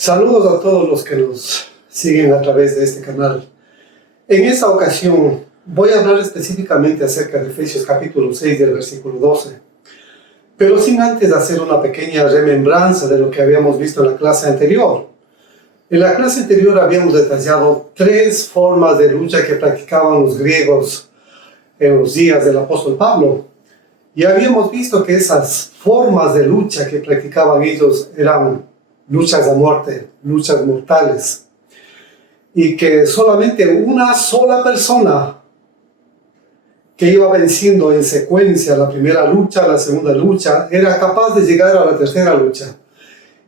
Saludos a todos los que nos siguen a través de este canal. En esta ocasión voy a hablar específicamente acerca de Efesios capítulo 6 del versículo 12, pero sin antes hacer una pequeña remembranza de lo que habíamos visto en la clase anterior. En la clase anterior habíamos detallado 3 formas de lucha que practicaban los griegos en los días del apóstol Pablo. Y habíamos visto que esas formas de lucha que practicaban ellos eran luchas a muerte, luchas mortales. Y que solamente una sola persona que iba venciendo en secuencia la primera lucha, la segunda lucha, era capaz de llegar a la tercera lucha.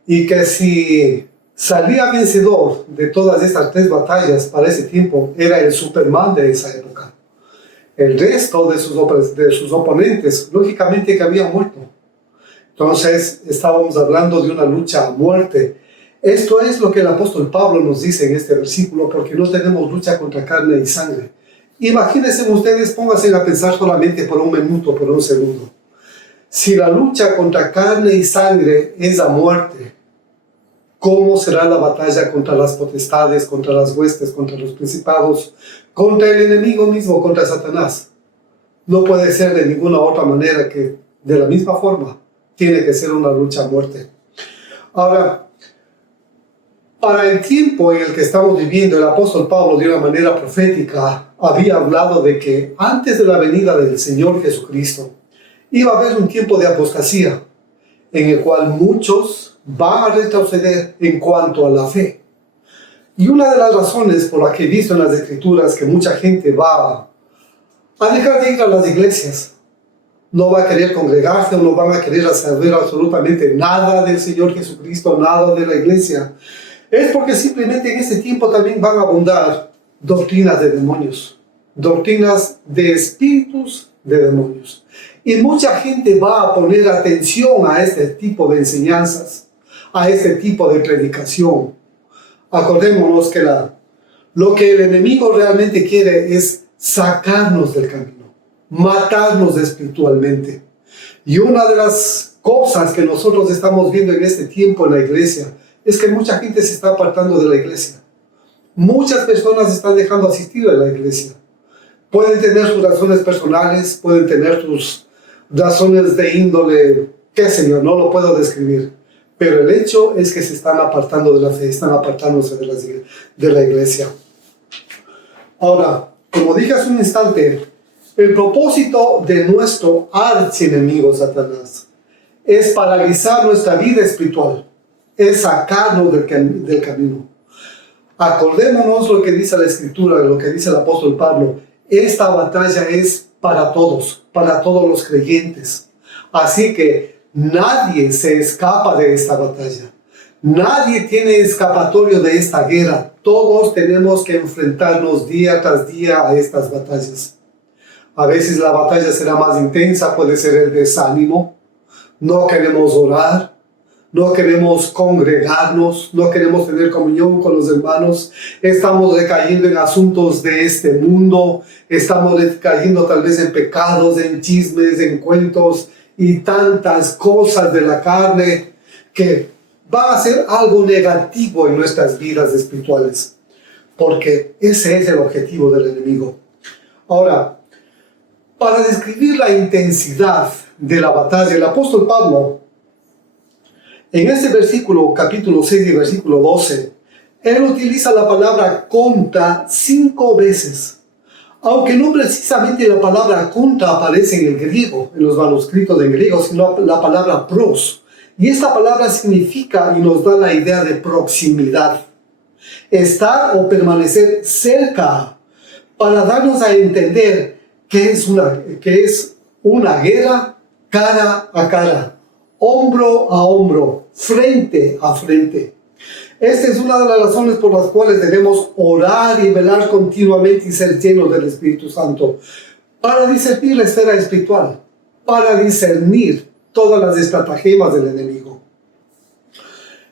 Y que si salía vencedor de todas estas 3 batallas para ese tiempo, era el Superman de esa época. El resto de sus oponentes, lógicamente que habían muerto. Entonces, estábamos hablando de una lucha a muerte. Esto es lo que el apóstol Pablo nos dice en este versículo, porque no tenemos lucha contra carne y sangre. Imagínense ustedes, pónganse a pensar solamente por un minuto, por un segundo. Si la lucha contra carne y sangre es a muerte, ¿cómo será la batalla contra las potestades, contra las huestes, contra los principados, contra el enemigo mismo, contra Satanás? No puede ser de ninguna otra manera que de la misma forma. Tiene que ser una lucha a muerte. Ahora, para el tiempo en el que estamos viviendo, el apóstol Pablo de una manera profética había hablado de que antes de la venida del Señor Jesucristo iba a haber un tiempo de apostasía en el cual muchos van a retroceder en cuanto a la fe. Y una de las razones por las que he visto en las Escrituras que mucha gente va a dejar de ir a las iglesias, no va a querer congregarse o no van a querer saber absolutamente nada del Señor Jesucristo, nada de la iglesia, es porque simplemente en ese tiempo también van a abundar doctrinas de demonios, doctrinas de espíritus de demonios. Y mucha gente va a poner atención a este tipo de enseñanzas, a este tipo de predicación. Acordémonos que lo que el enemigo realmente quiere es sacarnos del camino, matarnos espiritualmente. Y una de las cosas que nosotros estamos viendo en este tiempo en la iglesia es que mucha gente se está apartando de la iglesia. Muchas personas están dejando de asistir a la iglesia. Pueden tener sus razones personales, pueden tener sus razones de índole, qué sé yo, no lo puedo describir. Pero el hecho es que se están apartando de la fe, están apartándose de la iglesia. Ahora, como dije hace un instante, el propósito de nuestro archienemigo Satanás es paralizar nuestra vida espiritual, es sacarnos del camino. Acordémonos lo que dice la Escritura, lo que dice el apóstol Pablo. Esta batalla es para todos los creyentes. Así que nadie se escapa de esta batalla. Nadie tiene escapatorio de esta guerra. Todos tenemos que enfrentarnos día tras día a estas batallas. A veces la batalla será más intensa, puede ser el desánimo. No queremos orar, no queremos congregarnos, no queremos tener comunión con los hermanos. Estamos recayendo en asuntos de este mundo, estamos recayendo tal vez en pecados, en chismes, en cuentos y tantas cosas de la carne que va a ser algo negativo en nuestras vidas espirituales, porque ese es el objetivo del enemigo. Ahora, para describir la intensidad de la batalla, el apóstol Pablo, en este versículo, capítulo 6 y versículo 12, él utiliza la palabra contra 5 veces. Aunque no precisamente la palabra contra aparece en el griego, en los manuscritos en griego, sino la palabra pros. Y esta palabra significa y nos da la idea de proximidad. Estar o permanecer cerca, para darnos a entender que es una guerra cara a cara, hombro a hombro, frente a frente. Esta es una de las razones por las cuales debemos orar y velar continuamente y ser llenos del Espíritu Santo, para discernir la esfera espiritual, para discernir todas las estratagemas del enemigo.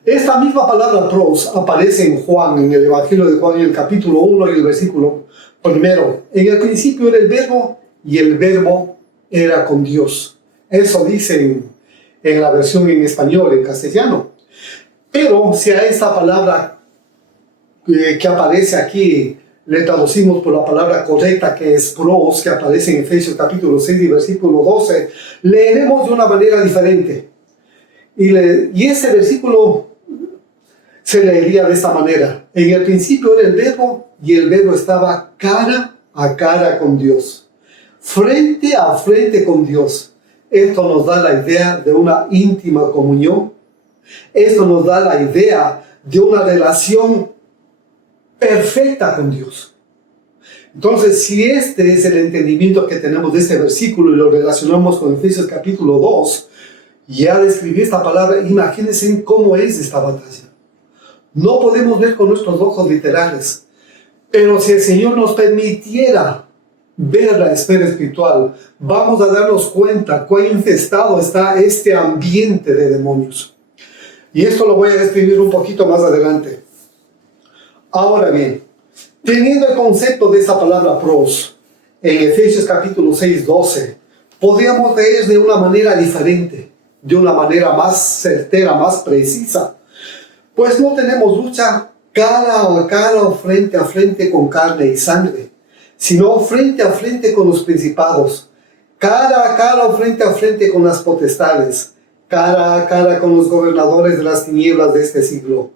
Esta misma palabra pros aparece en Juan, en el Evangelio de Juan, en el capítulo 1 y el versículo 1. En el principio era el verbo, y el verbo era con Dios. Eso dice en la versión en español, en castellano. Pero si a esta palabra que aparece aquí le traducimos por la palabra correcta, que es pros, que aparece en Efesios capítulo 6 y versículo 12, leeremos de una manera diferente. Y ese versículo se leería de esta manera: en el principio era el verbo, y el verbo estaba cara a cara con Dios, frente a frente con Dios. Esto nos da la idea de una íntima comunión. Esto nos da la idea de una relación perfecta con Dios. Entonces, si este es el entendimiento que tenemos de este versículo y lo relacionamos con Efesios capítulo 2, ya describí esta palabra, imagínense cómo es esta batalla. No podemos ver con nuestros ojos literales, pero si el Señor nos permitiera ver la esfera espiritual, vamos a darnos cuenta cuán infestado está este ambiente de demonios. Y esto lo voy a describir un poquito más adelante. Ahora bien, teniendo el concepto de esa palabra pros en Efesios capítulo 6, 12, podríamos leer de una manera diferente, de una manera más certera, más precisa. Pues no tenemos lucha cara a cara o frente a frente con carne y sangre, sino frente a frente con los principados, cara a cara o frente a frente con las potestades, cara a cara con los gobernadores de las tinieblas de este siglo,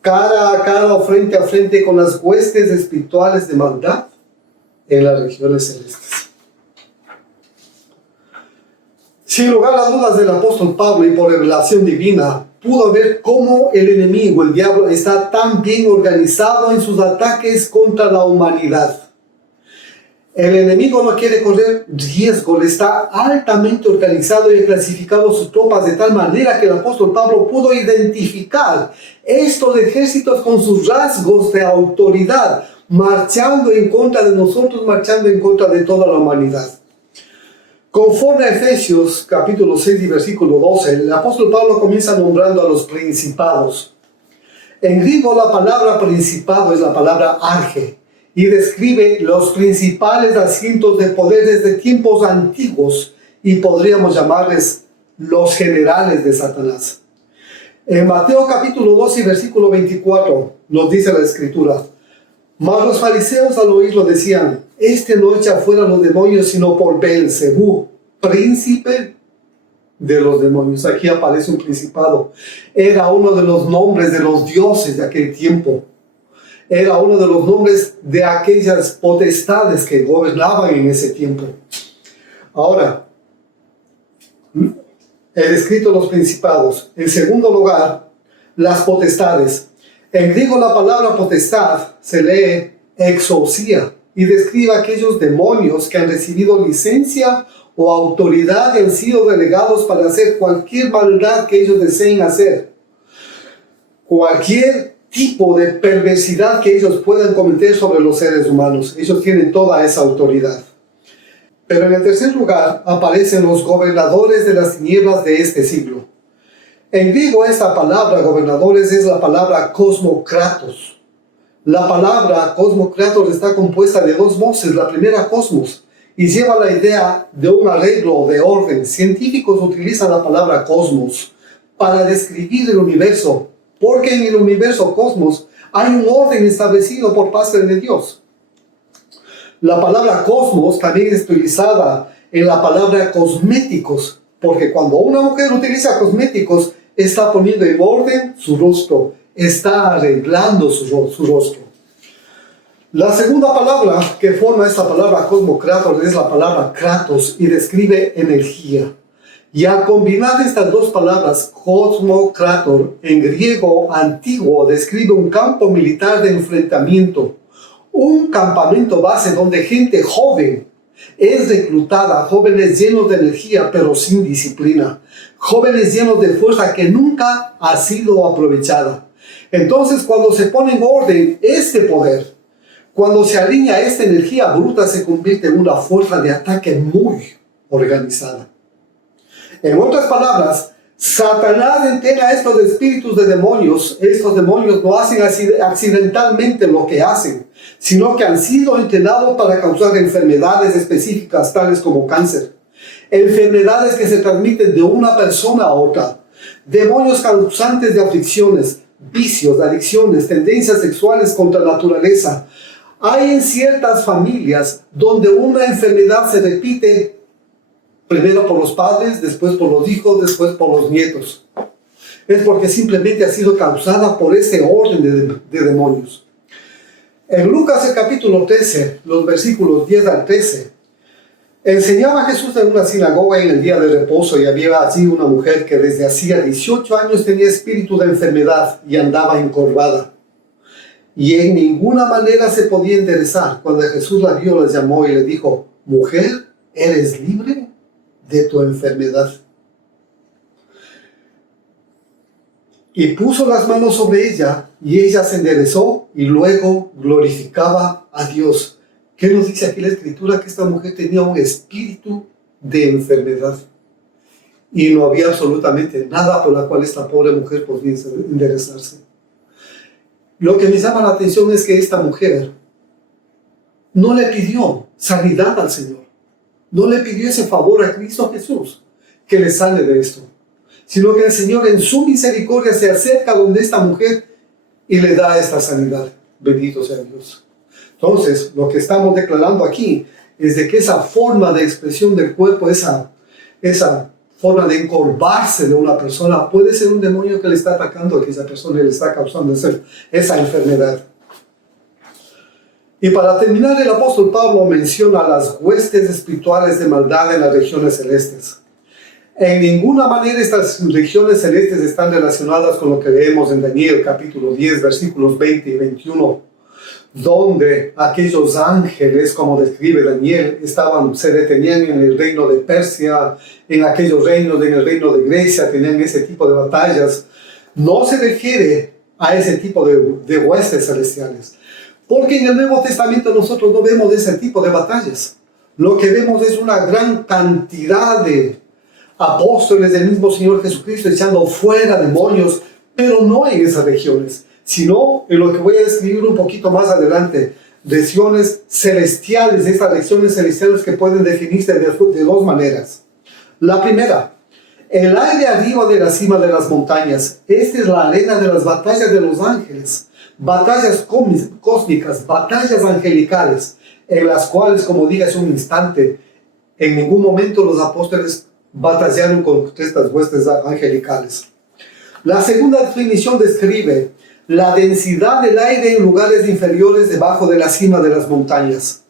cara a cara o frente a frente con las huestes espirituales de maldad en las regiones celestes. Sin lugar a dudas, del apóstol Pablo y por revelación divina, pudo ver cómo el enemigo, el diablo, está tan bien organizado en sus ataques contra la humanidad. El enemigo no quiere correr riesgo, le está altamente organizado y clasificado sus tropas de tal manera que el apóstol Pablo pudo identificar estos ejércitos con sus rasgos de autoridad, marchando en contra de nosotros, marchando en contra de toda la humanidad. Conforme a Efesios capítulo 6 y versículo 12, el apóstol Pablo comienza nombrando a los principados. En griego la palabra principado es la palabra arge, y describe los principales asientos de poder desde tiempos antiguos, y podríamos llamarles los generales de Satanás. En Mateo capítulo 2 y versículo 24 nos dice la escritura: mas los fariseos al oírlo decían: este no echa fuera los demonios sino por Beelzebú, príncipe de los demonios. Aquí aparece un principado. Era uno de los nombres de los dioses de aquel tiempo. Era uno de los nombres de aquellas potestades que gobernaban en ese tiempo. Ahora, he descrito los principados. En segundo lugar, las potestades. En griego la palabra potestad se lee exousia y describe aquellos demonios que han recibido licencia o autoridad y han sido delegados para hacer cualquier maldad que ellos deseen hacer. Cualquier tipo de perversidad que ellos puedan cometer sobre los seres humanos. Ellos tienen toda esa autoridad. Pero en el tercer lugar aparecen los gobernadores de las tinieblas de este siglo. En griego esta palabra gobernadores es la palabra cosmokratos. La palabra cosmokratos está compuesta de dos voces. La primera, cosmos, y lleva la idea de un arreglo, de orden. Científicos utilizan la palabra cosmos para describir el universo, porque en el universo cosmos hay un orden establecido por parte de Dios. La palabra cosmos también es utilizada en la palabra cosméticos, porque cuando una mujer utiliza cosméticos, está poniendo en orden su rostro, está arreglando su rostro. La segunda palabra que forma esta palabra cosmokratos es la palabra kratos y describe energía. Y al combinar estas dos palabras, cosmokrator, en griego antiguo, describe un campo militar de enfrentamiento, un campamento base donde gente joven es reclutada, jóvenes llenos de energía pero sin disciplina, jóvenes llenos de fuerza que nunca ha sido aprovechada. Entonces, cuando se pone en orden este poder, cuando se alinea esta energía bruta, se convierte en una fuerza de ataque muy organizada. En otras palabras, Satanás entrena a estos espíritus de demonios. Estos demonios no hacen accidentalmente lo que hacen, sino que han sido entrenados para causar enfermedades específicas, tales como cáncer. Enfermedades que se transmiten de una persona a otra. Demonios causantes de aflicciones, vicios, adicciones, tendencias sexuales contra la naturaleza. Hay en ciertas familias donde una enfermedad se repite primero por los padres, después por los hijos, después por los nietos. Es porque simplemente ha sido causada por ese orden de demonios. En Lucas el capítulo 13, los versículos 10 al 13, enseñaba Jesús en una sinagoga en el día de reposo y había allí una mujer que desde hacía 18 años tenía espíritu de enfermedad y andaba encorvada. Y en ninguna manera se podía enderezar. Cuando Jesús la vio, la llamó y le dijo: mujer, ¿eres libre de tu enfermedad? Y puso las manos sobre ella, y ella se enderezó y luego glorificaba a Dios. ¿Qué nos dice aquí la Escritura? Que esta mujer tenía un espíritu de enfermedad. Y no había absolutamente nada por la cual esta pobre mujer podía enderezarse. Lo que me llama la atención es que esta mujer no le pidió sanidad al Señor. No le pidió ese favor a Cristo Jesús, que le sane de esto. Sino que el Señor en su misericordia se acerca donde esta mujer y le da esta sanidad. Bendito sea Dios. Entonces, lo que estamos declarando aquí es de que esa forma de expresión del cuerpo, esa forma de encorvarse de una persona, puede ser un demonio que le está atacando a esa persona y le está causando esa enfermedad. Y para terminar, el apóstol Pablo menciona las huestes espirituales de maldad en las regiones celestes. En ninguna manera estas regiones celestes están relacionadas con lo que leemos en Daniel capítulo 10, versículos 20 y 21, donde aquellos ángeles, como describe Daniel, se detenían en el reino de Persia, en aquellos reinos, en el reino de Grecia, tenían ese tipo de batallas. No se refiere a ese tipo de huestes celestiales, porque en el Nuevo Testamento nosotros no vemos ese tipo de batallas. Lo que vemos es una gran cantidad de apóstoles del mismo Señor Jesucristo echando fuera demonios, pero no en esas regiones, sino en lo que voy a describir un poquito más adelante, regiones celestiales, estas regiones celestiales que pueden definirse de dos maneras. La primera, el aire arriba de la cima de las montañas. Esta es la arena de las batallas de los ángeles, batallas cósmicas, batallas angelicales, en las cuales, como dije hace un instante, en ningún momento los apóstoles batallaron con estas huestes angelicales. La segunda definición describe la densidad del aire en lugares inferiores debajo de la cima de las montañas.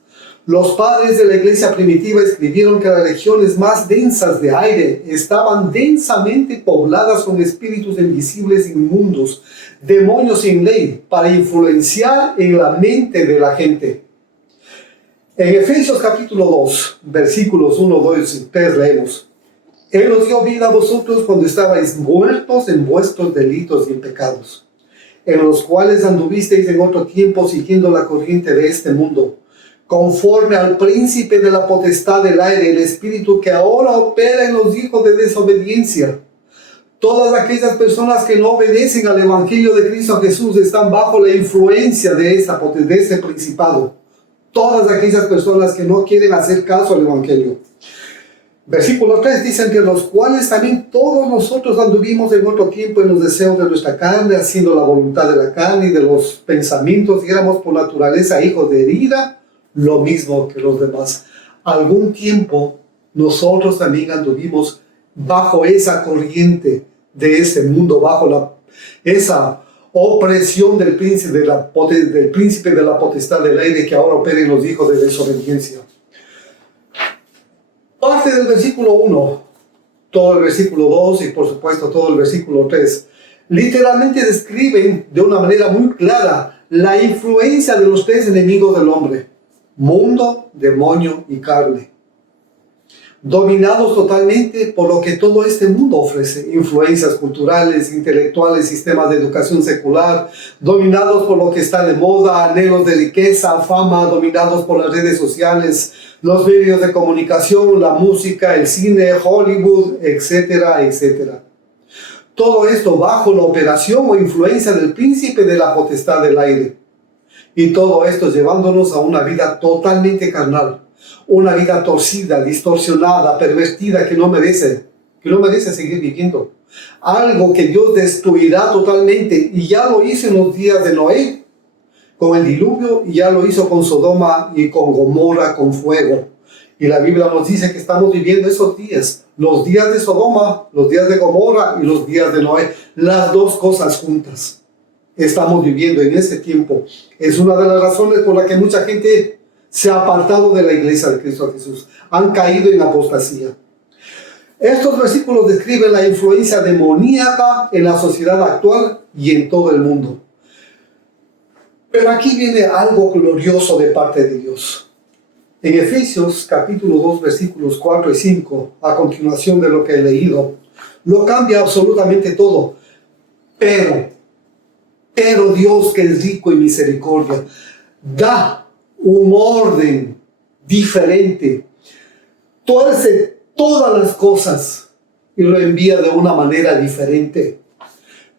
Los padres de la iglesia primitiva escribieron que las regiones más densas de aire estaban densamente pobladas con espíritus invisibles inmundos, demonios sin ley, para influenciar en la mente de la gente. En Efesios capítulo 2, versículos 1, 2 y 3 leemos: Él os dio vida a vosotros cuando estabais muertos en vuestros delitos y pecados, en los cuales anduvisteis en otro tiempo siguiendo la corriente de este mundo, conforme al príncipe de la potestad del aire, el espíritu que ahora opera en los hijos de desobediencia. Todas aquellas personas que no obedecen al evangelio de Cristo Jesús están bajo la influencia de ese principado. Todas aquellas personas que no quieren hacer caso al evangelio. Versículo 3 dicen que los cuales también todos nosotros anduvimos en otro tiempo en los deseos de nuestra carne, haciendo la voluntad de la carne y de los pensamientos, y éramos por naturaleza hijos de ira, lo mismo que los demás. Algún tiempo nosotros también anduvimos bajo esa corriente de este mundo, bajo esa opresión del príncipe de la potestad del aire que ahora opera en los hijos de desobediencia. Parte del versículo 1, todo el versículo 2 y por supuesto todo el versículo 3, literalmente describen de una manera muy clara la influencia de los tres enemigos del hombre: mundo, demonio y carne. Dominados totalmente por lo que todo este mundo ofrece: influencias culturales, intelectuales, sistemas de educación secular, dominados por lo que está de moda, anhelos de riqueza, fama, dominados por las redes sociales, los medios de comunicación, la música, el cine, Hollywood, etcétera, etcétera. Todo esto bajo la operación o influencia del príncipe de la potestad del aire. Y todo esto llevándonos a una vida totalmente carnal, una vida torcida, distorsionada, pervertida, que no merece que no merece seguir viviendo. Algo que Dios destruirá totalmente, y ya lo hizo en los días de Noé, con el diluvio, y ya lo hizo con Sodoma y con Gomorra, con fuego. Y la Biblia nos dice que estamos viviendo esos días, los días de Sodoma, los días de Gomorra y los días de Noé, las dos cosas juntas. Estamos viviendo en este tiempo. Es una de las razones por la que mucha gente se ha apartado de la iglesia de Cristo Jesús. Han caído en apostasía. Estos versículos describen la influencia demoníaca en la sociedad actual y en todo el mundo. Pero aquí viene algo glorioso de parte de Dios. En Efesios capítulo 2 versículos 4 y 5, a continuación de lo que he leído, lo cambia absolutamente todo. Pero Dios, que es rico en misericordia, da un orden diferente, tuerce todas las cosas y lo envía de una manera diferente.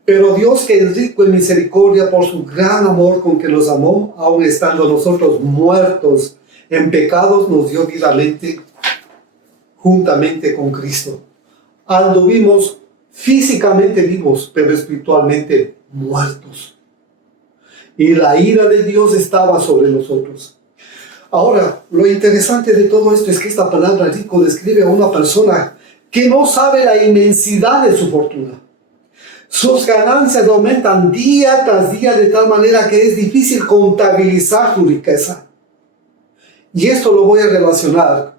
Pero Dios, que es rico en misericordia por su gran amor con que nos amó, aun estando nosotros muertos en pecados, nos dio vida juntamente con Cristo. Anduvimos físicamente vivos, pero espiritualmente muertos. Y la ira de Dios estaba sobre nosotros. Ahora, lo interesante de todo esto es que esta palabra rico describe a una persona que no sabe la inmensidad de su fortuna. Sus ganancias aumentan día tras día de tal manera que es difícil contabilizar su riqueza. Y esto lo voy a relacionar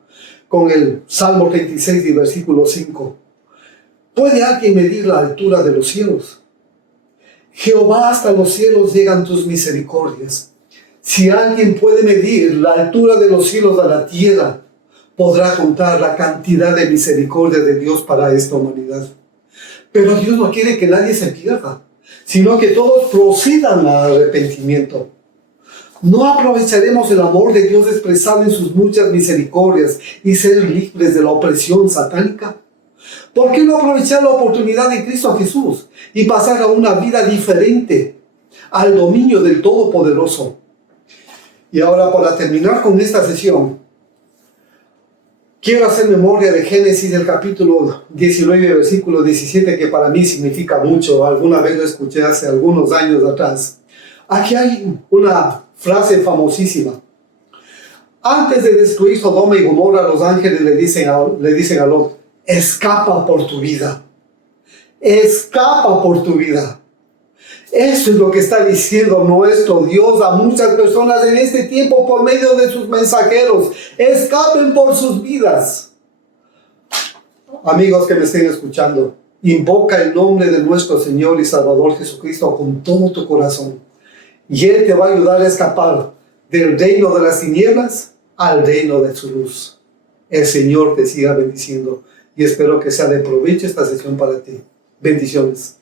con el Salmo 36 y versículo 5. ¿Puede alguien medir la altura de los cielos? Jehová, hasta los cielos llegan tus misericordias. Si alguien puede medir la altura de los cielos a la tierra, podrá contar la cantidad de misericordia de Dios para esta humanidad. Pero Dios no quiere que nadie se pierda, sino que todos procedan al arrepentimiento. ¿No aprovecharemos el amor de Dios expresado en sus muchas misericordias y ser libres de la opresión satánica? ¿Por qué no aprovechar la oportunidad de Cristo Jesús y pasar a una vida diferente, al dominio del Todopoderoso? Y ahora, para terminar con esta sesión, quiero hacer memoria de Génesis del capítulo 19, versículo 17, que para mí significa mucho. Alguna vez lo escuché hace algunos años atrás. Aquí hay una frase famosísima. Antes de destruir Sodoma y Gomorra, los ángeles le dicen a Lot: escapa por tu vida. Escapa por tu vida. Eso es lo que está diciendo nuestro Dios a muchas personas en este tiempo por medio de sus mensajeros. Escapen por sus vidas. Amigos que me estén escuchando, invoca el nombre de nuestro Señor y Salvador Jesucristo con todo tu corazón. Y Él te va a ayudar a escapar del reino de las tinieblas al reino de su luz. El Señor te siga bendiciendo y espero que sea de provecho esta sesión para ti. Bendiciones.